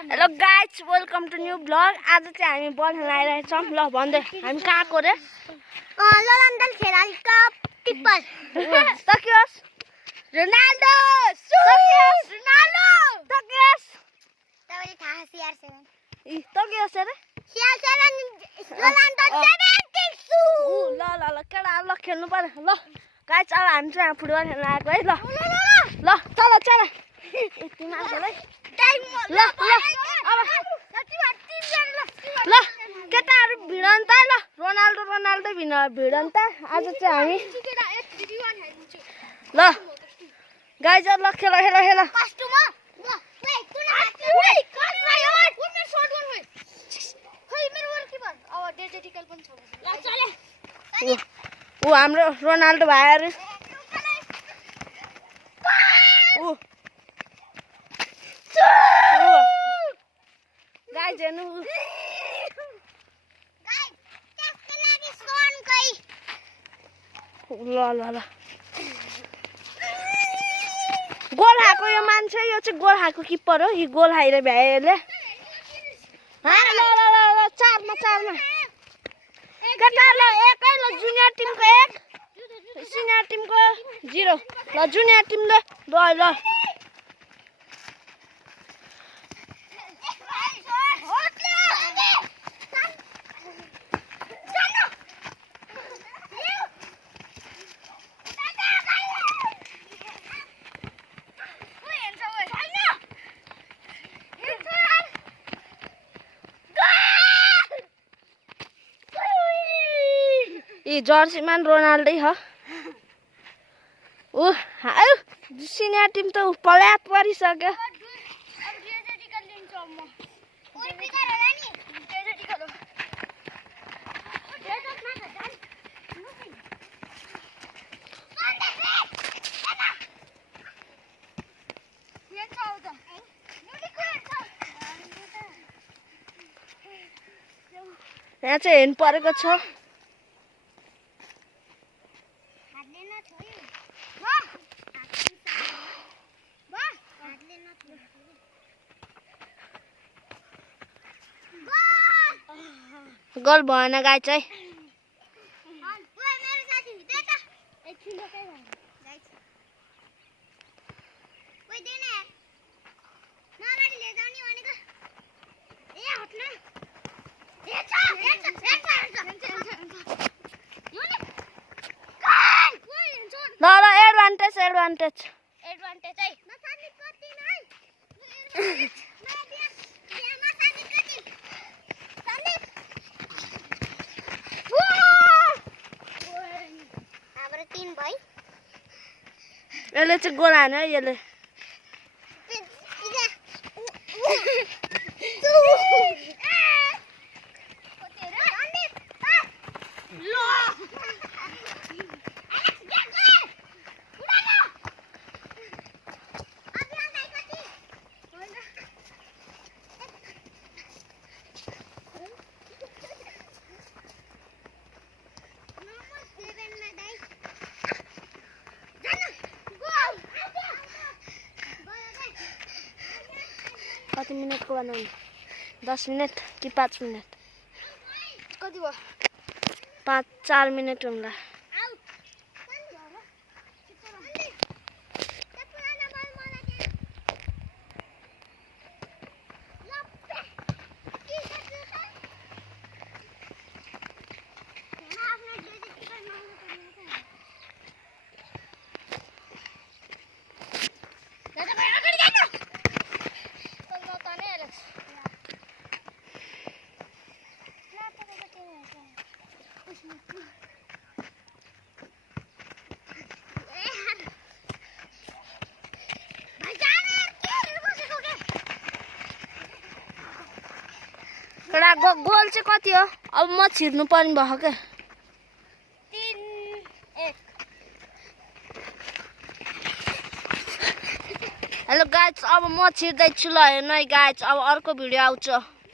Hello guys welcome to new blog. आज चाहिँ हामी बल खेल्न आइरहेछौँ। ल भन्दै हामी कहाँ को रे? लन्डन खेलाडी कप टिप्पल तकियोस् रोनाल्डो तकियोस् रोनाल्डो तकियोस् तपाईले थाहा CR7 इ तकियोस् रे CR7 रोनाल्डो 76 ल ल ल केटा ल खेल्नु पर्यो। ल गाइज अब हामी चाहिँ फुटबल खेल्न आएको है। ल ल चल चल यति मान्छेलाई ल ल ल केटाहरू भिडन त ल रोनाल्डो रोनाल्डो भिडन त आज चाहिँ हामी ल गाइज ल खेल खेल खेल ऊ हाम्रो रोनाल्डो भाइहरू गाइज हेर्नु ल ल ल गोल हाको यो मान्छे यो चाहिँ गोल हाको किपर हो। यो गोल हाइरे भ्याएले ल ल ल ल चारमा केटा ल एकै ल जुनियर टिमको 1 सिनियर टिमको 0 ल जुनियर टिमले ल ये जर्सी मान रोनाल्डो हो। ऊ हाउ सिनियर टिम त पल्यात परिसक्यो। यहाँ चाहिँ हेर्नु परेको छ। गोल भएन गाइज चाहिँ ल ल एडभान्टेज यसले चाहिँ गोल हान्यो है यसले। कति मिनटको बनाउने 10 मिनट कि 5 मिनट कति भयो 4 मिनट होला। गोल चाहिँ कति हो? अब म छिर्नु पर्ने भयो क्या। 3-1 हेलो गाइज अब म छिर्दैछु ल हेर्नु है गाइज अब अर्को भिडियो आउँछ।